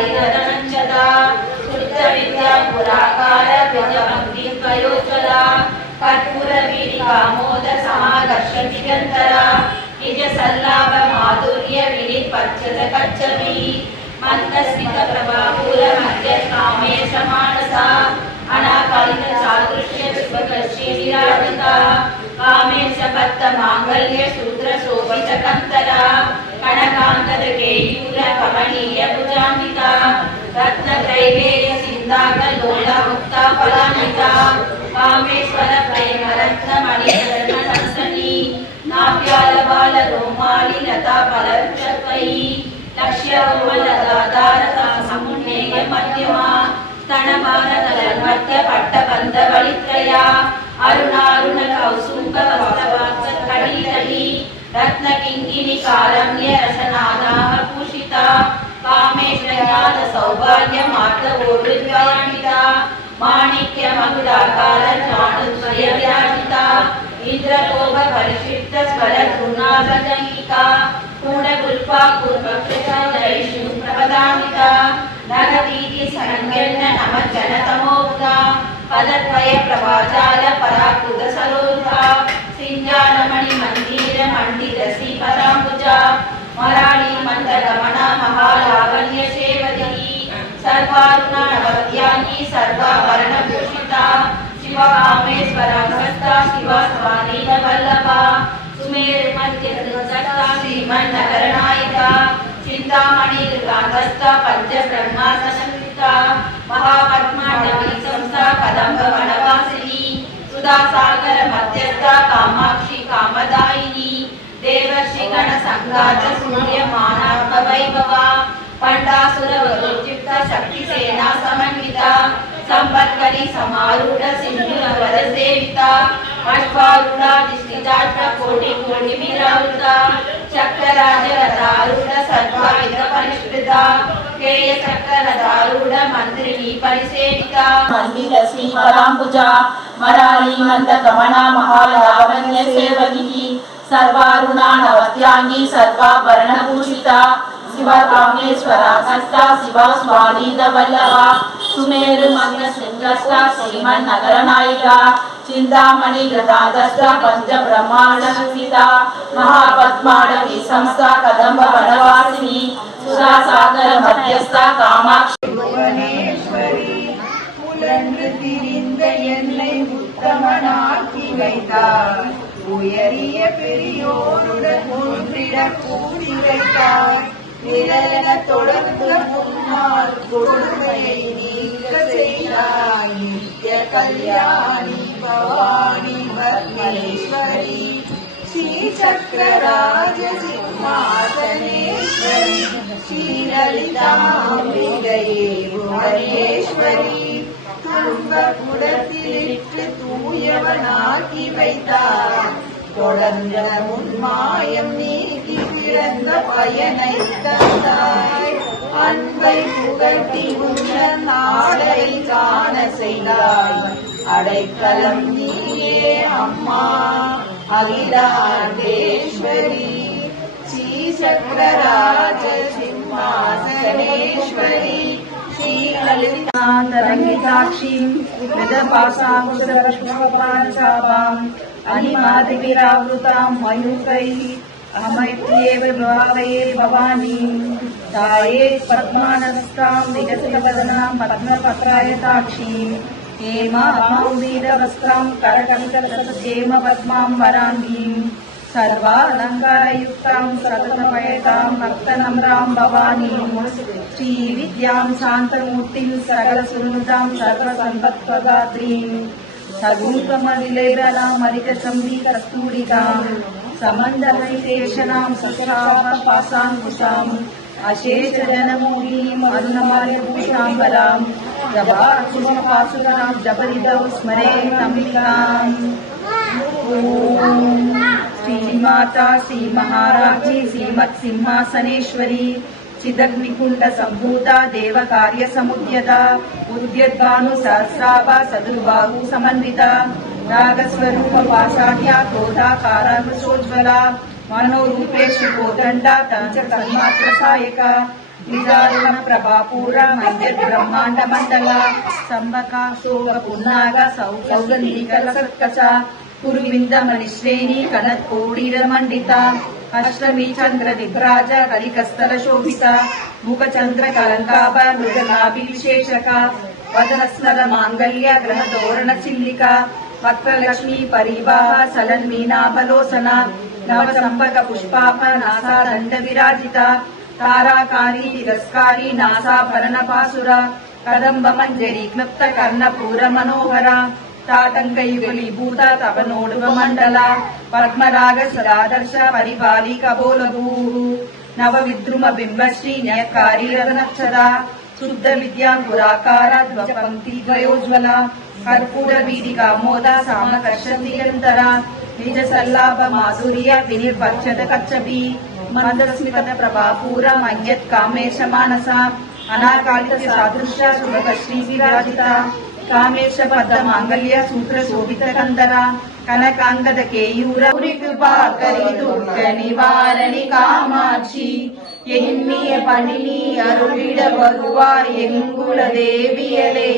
परिधनञ्चदा शुद्धविद्या पुराकार विद्यामङ्गीकयोज्ज्वला कर्पूरवीरिकामोद समाकर्ष निरन्तरा निज सल्लाभ माधुर्य विनिपच्यत कच्छमि मन्दस्मित प्रभापूर मध्यकामे समानसा अनाकालिक चादृश्य शुभकर्षि विराजता कामे च भक्त माङ्गल्य शुभ रत्न त्रैवेय सिन्दाक लोला मुक्ता फलान्विता कामेश्वर प्रेम रत्न मणिरत्न संसनि नाप्याल बाल रोमालि लता फलचकै लक्ष्य रोमलदाधार समुन्नेय मध्यमा स्तनभारतलन्मत्य पट्टबन्ध बलित्रया अरुणारुण कौसुम्ब वस्तवास कडितली रत्न किङ्किणि कालम्य रसनादाः ಕಾಮೇಶ್ವರಾದ ಸೌಭಾಗ್ಯ ಮಾತ ಓಡು ಜ್ಞಾನಿತ ಮಾಣಿಕ್ಯ ಮಗುಡಾಕಾರ ಜ್ಞಾನುಸ್ವಯವ್ಯಾಜಿತ ಇಂದ್ರಕೋಪ ಪರಿಶಿಷ್ಟ ಸ್ವರ ಗುಣಾಭಜಂಗಿಕ ಕೂಡಗುಲ್ಪಾ ಕೂರ್ಪಕ್ಷ ಜೈಷು ಪ್ರಪದಾನಿತ ನಗತೀತಿ ಸಂಗಣ್ಯ ನಮ ಜನತಮೋಕ್ತ ಪದತ್ರಯ ಪ್ರಭಾಜಾಲ ಪರಾಕೃತ ಸರೋಧ ಸಿಂಜಾರಮಣಿ ಮಂದಿರ ಮಂಡಿರಸಿ ಪರಾಂಬುಜ मराळी मन्दगमना महालावण्य सेवदी सर्वारुणा नवद्यानि सर्वाभरणभूषिता शिवकामेश्वराङ्गस्ता शिवा स्वानीलवल्लभा सुमेरुमध्यकृतस्ता श्रीमन्नगरनायिका चिन्तामणि कृताङ्गस्ता ಗಣ ಸಂಘಾತ ಸೂರ್ಯ ಮಾನಾರ್ಕ ವೈಭವ ಪಂಡಾಸುರ ವರುತ್ಯುಕ್ತ ಶಕ್ತಿ ಸೇನಾ ಸಮನ್ವಿತ ಸಂಪತ್ಕರಿ ಸಮಾರೂಢ ಸಿಂಧುನ ವರ ಸೇವಿತ ಅಶ್ವಾರೂಢ ದಿಷ್ಟಿಜಾಟ ಕೋಟಿ ಕೋಟಿ ಮೀರಾವೃತ ಚಕ್ರರಾಜ ರಥಾರೂಢ ಸರ್ವಾಯುಧ ಪರಿಷ್ಕೃತ ಕೇಯ ಚಕ್ರರಥಾರೂಢ ಮಂತ್ರಿಣಿ ಪರಿಸೇವಿತ ಮಂದಿರ ಶ್ರೀ ಪರಾಂಬುಜ ಮರಾಳಿ ಮಂದ ಕಮನಾ ಮಹಾಲಾವಣ್ಯ ಸೇವಕಿ सर्वारुणानवत्याङ्गी सर्वाभरणभूषिता शिव कामेश्वरा हस्ता शिवा स्वालीदवल्लभा सुमेरुमन्यशृङ्गस्ता श्रीमन्नगरनायिका चिन्तामणि गृहादस्ता पञ्चब्रह्माण्डस्थिता महापद्माडवी संस्था कदम्ब वनवासिनी सुरासागर मध्यस्था कामाक्षी புலந்து திரிந்த என்னை உத்தமனாக்கி வைத்தார் உயரிய பெரியோருடன் ஒன்றிட கூடி வைத்தார். நிழலென தொடர்ந்து முன்னால் கொடுமையை நீக்க செய்தாய். நித்ய கல்யாணி பவானி பத்மேஸ்வரி ஸ்ரீ சக்கராஜ சிம்மாசனேஸ்வரி ஸ்ரீலலிதாம்பிகையே புவனேஸ்வரி. துன்ப குடத்திலிட்டு தூயவனாக்கி வைத்தார் தொடர்ந்த முன்மாயம் நீக்கி பிறந்த பயனை தந்தாய். அன்பை புகட்டி உள்ள நாளை காண செய்தாய். அடைக்கலம் நீயே அம்மா அகிலாண்டேஸ்வரி. ஸ்ரீ சக்கரராஜ சிம்மாசனேஸ்வரி. తరంగితాక్షిం మృదపాసాకుశపుష్పపాచాపాం అనిమాదివిరావృతాం మయూకై అమైత్యేవ భావయే భవానీ దాయే పద్మానస్తాం వికసితవదనాం పద్మపత్రాయతాక్షీం హేమ అమాం వీరవస్త్రాం కరకంకరసేమ పద్మాం వరాంగీం సర్వాలంకారయుక్తం సతతపయతాం నర్తనమ్రాం భవానీ. శ్రీ విద్యాం శాంతమూర్తిం సకల సునుతాం సర్వసంపత్పదాత్రీం సర్వోత్తమవిలేదనామరికసంధికస్తూరికాం సమందహరితేషణాం సుశ్రావపాసాంకుశాం అశేషజనమూలీం అరుణమాల్యభూషాంబరాం జబాసుమపాసురాం జబరిదౌ స్మరే నమిలాం ఓం శ్రీమాతా శ్రీ మహారాజ్ఞి శ్రీమత్ సింహాసనేశ్వరి చిదగ్నికుండ సంభూత దేవ కార్య సముద్యత ఉద్యద్భాను సహస్రాభ సదుర్బాహు సమన్విత నాగస్వరూప వాసాఢ్య క్రోధాకార వృషోజ్వల మనోరూపేషు కోదండ పంచకర్మాత్ర సాయక నిజారుణ ప్రభాపూర మందిర్ బ్రహ్మాండ మండల సంబకా పున్నాగ సౌ సౌగంధిక సత్కచ కురువింద మణిశ్రేణి కనత్ కోడిర మండిత అష్టమి చంద్ర దిగ్రాజ కలికస్థల శోభిత ముఖ చంద్ర కలంకాభ మృగనాభి విశేషక వదన స్నర మాంగళ్య గ్రహ తోరణ చిల్లిక వక్రలక్ష్మి పరివాహ సలన్మీనాభలోసన నవ సంపక పుష్పాప నాసాదండ విరాజిత తారాకారి తిరస్కారి నాసాభరణ పాసుర కదంబ మంజరి క్లుప్త కర్ణ పూర మనోహర తాటంకయుగలి భూత తపనోడువ మండల పద్మరాగ సదాదర్శ పరిపాలి కబోలభూ నవ విద్రుమ బింబశ్రీ న్యకారి రథనక్షర శుద్ధ విద్యాంకురాకార ధ్వపంక్తి ద్వయోజ్వల కర్పూర వీడిక మోద సామకర్ష నిరంతర నిజ సల్లాభ మాధుర్య ಕಾಮೇಶ ಪದ ಮಾಂಗಲ್ಯ ಸೂತ್ರ ಶೋಭಿತ ಕಂದರ ಕನಕಾಂಗದ ಕೇಯೂರ ಕೃಪಾ ಕರಿ ದುಃಖ ನಿವಾರಣಿ ಕಾಮಾಕ್ಷಿ எண்ணிய பணினி அருளிட வருவார் எங்குல தேவியலே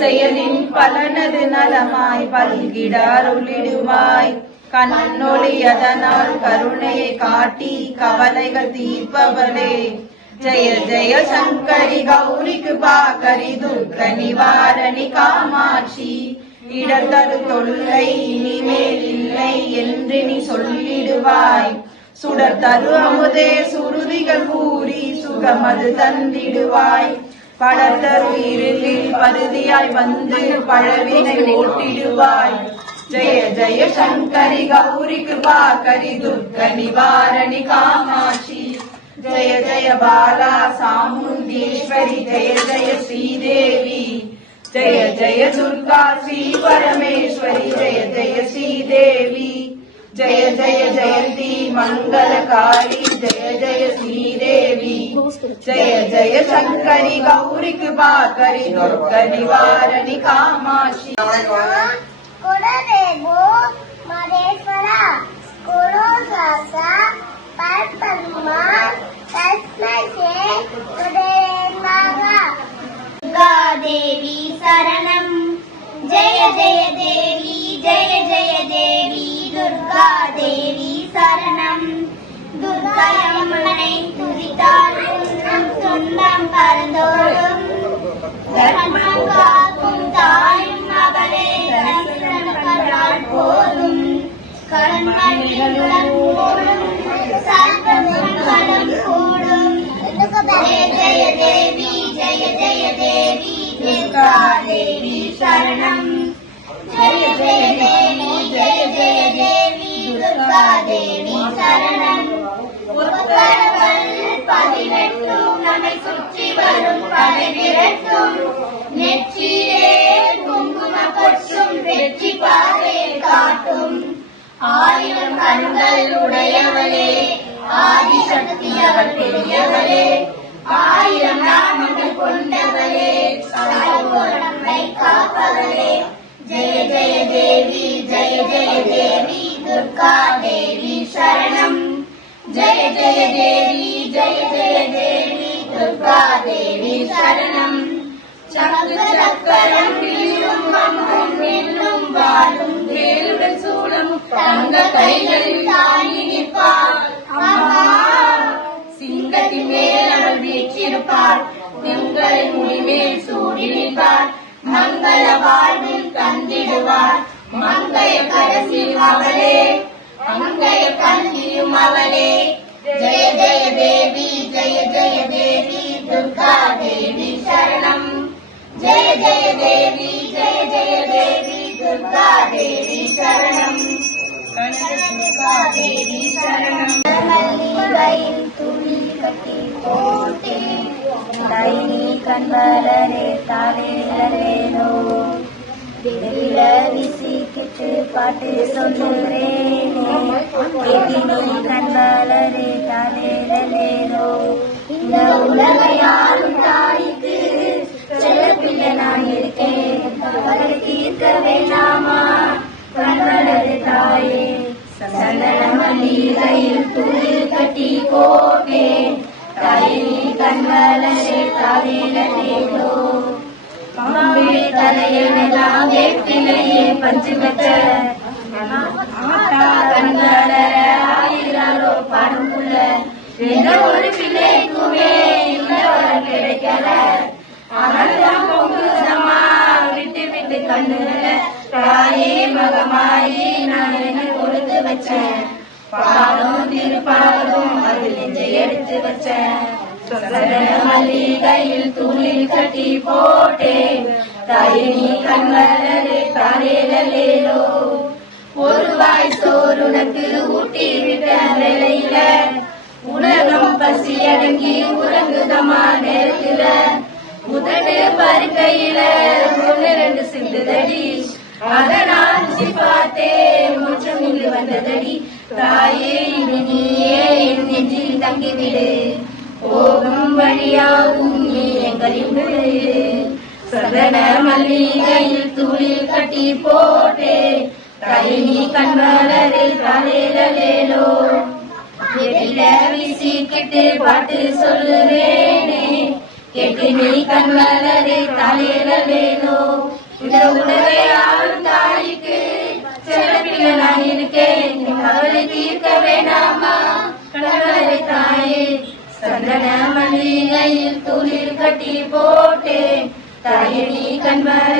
செயலின் பலனது நலமாய் பல்கிட அருளிடுவாய் கண்ணொழி அதனால் கருணையை காட்டி கவலைகள் தீர்ப்பவளே ஜெய ஜெய சங்கரி கௌரிக்கு பாக்கரி துர்க்க நிவாரணி காமாட்சி இடர்தரு தொல்லை இனிமேல் இல்லை என்று நீ சொல்லிடுவாய். சுடர் தரு அமுதே சுருதிகள் கூறி சுகமது தந்திடுவாய். படர்தரு இருளில் பருதியாய் வந்து பழவினை ஓட்டிடுவாய். ஜெய ஜெய சங்கரி கௌரி கிருபா கரி துர்க்க நிவாரணி காமாட்சி. जय जय बाला सामुंडीश्वरी, जय जय श्रीदेवी, जय जय दुर्गा श्री परमेश्वरी, जय जय श्रीदेवी, जय जय जयती मंगलकारी, जय जय श्रीदेवी, जय जय शंकरी गौरी कृपा करी दुर्ग निवारणी कामाक्षी। பதினெட்டும் நம்மை சுற்றி வரும் படை விரட்டும் நெற்றியிலே குங்கும பொற்றும் வெற்றி பாதை காட்டும். ஆயிரம் கண்கள் உடையவளே ஆதிசக்தி அவள் பெரியவளே ஆயிரம் நாமங்கள் கொண்டவளே நம்மை காப்பவளே. ஜெய ஜெய தேவி ஜெய ஜெய தேவி துர்கா தேவி சரணம். ஜெய ஜெய தேவி ஜெய ஜெய தேவி துர்கா தேவி சரணம். சங்கரக்கரம் நீளும் வம்பும் அம்பும் வில்லும் வாழும் வேலுடன் சூழம். தங்க கைகளில் தாங்கி நிற்பாள். அம்மா சிங்கத்தின் மேல் அவள் வீற்றிருப்பாள். திங்களை முடிமேல் சூடி நிற்பாள் மங்கள வாழ்வில் தந்திடுவாள். மங்கைய கரசில் அவளே மங்கைய கல்வியும் அவளே. ஜெய ஜெய தேவி ஜெய ஜெய தேவி துர்கா தேவி சரணம் ஜெய ஜெய தேவி ஜெய ஜெய தேவி துர்கா தேவி சரணம் துர்கா தேவி சரணம் மல்லிகையில் துளி கட்டி போட்டே தைனி கண்வரரே தாலேரேனோ வெற்றில வீசிக்கிட்டு பாட்டு சொல்லுறேனே கேட்டினி கண்வளரே இந்த உலக யாரும் தாய்க்கு செல்ல பிள்ளை நான் இருக்கேன். கவலை தீர்க்க வேண்டாமா கண்வளரே தாயே சந்தன மல்லிகையில் கட்டி போட்டேன். தாயே நீ கண்வளரே காலேலோ காம்பே தலையெல்லாம் வேப்பிலையே பஞ்சு நெஞ்சை எடுத்து வச்சேன் மல்லிகையில் தூளில் கட்டி போட்டேன் தாயே நீ தாரேலோ ஒரு வாய் சோறு உனக்கு ஊட்டி விட்ட வேலையில உலகம் பசி அடங்கி உறங்குதமா நேரத்துல. உதடு பருக்கையில ஒண்ணு ரெண்டு சிந்துதடி நான் ருசி பார்த்தேன் இங்கு வந்ததடி. தாயே இனி நெஞ்சில் தங்கிவிடு போகும் வழியாகும் நீ எங்களின் விடு சதன மல்லிகையில் தூளில் கட்டி போட்டே தாயே நீ கண்வளரே காலேலோ வீசி கெட்டு பாட்டு சொல்லுவேனே கெட்டு நீ கண்வளரே தலையிலேலோ இந்த உலகை ஆளும் தாய்க்கு சில பிள்ளை நான் இருக்கேன் நீ கவலை தீர்க்க வேணாமா? கண்வளரே தாயே சந்தன மல்லிகையில் துளிர் கட்டி போட்டேன். தாயே நீ கண்வளரே